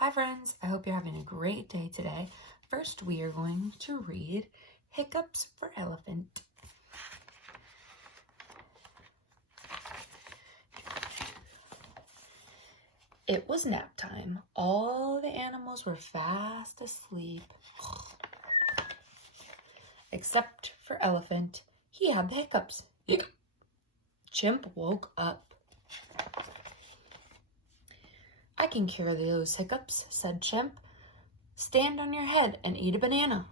Hi friends, I hope you're having a great day today. First, we are going to read Hiccups for Elephant. It was nap time. All the animals were fast asleep. Except for Elephant. He had the hiccups. Hiccup. Chimp woke up. I can cure those hiccups, said Chimp. Stand on your head and eat a banana.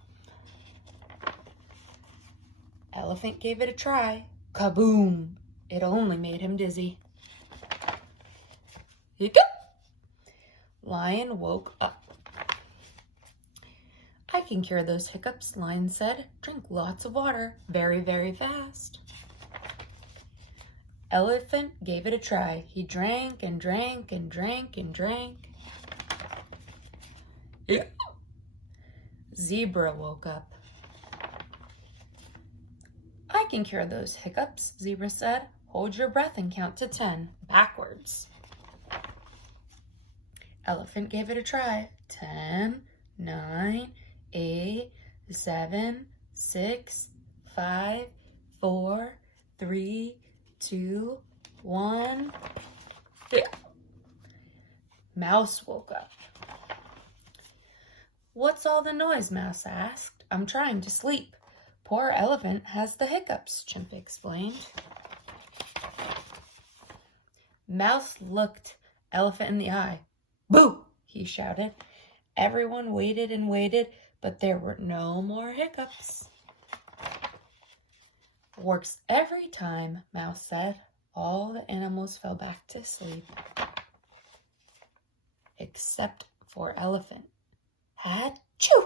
Elephant gave it a try. Kaboom! It only made him dizzy. Hiccup! Lion woke up. I can cure those hiccups, Lion said. Drink lots of water, very, very fast. Elephant gave it a try. He drank and drank and drank and drank. Yeah. Zebra woke up. I can cure those hiccups, Zebra said. Hold your breath and count to 10, backwards. Elephant gave it a try. 10, 9, 8, 7, 6, 5, 4, 3, 2, 1. Yeah. Mouse woke up. What's all the noise? Mouse asked. I'm trying to sleep. Poor Elephant has the hiccups, Chimp explained. Mouse looked Elephant in the eye. Boo! He shouted. Everyone waited and waited, but there were no more hiccups. Works every time, Mouse said. All the animals fell back to sleep. Except for Elephant. Achoo!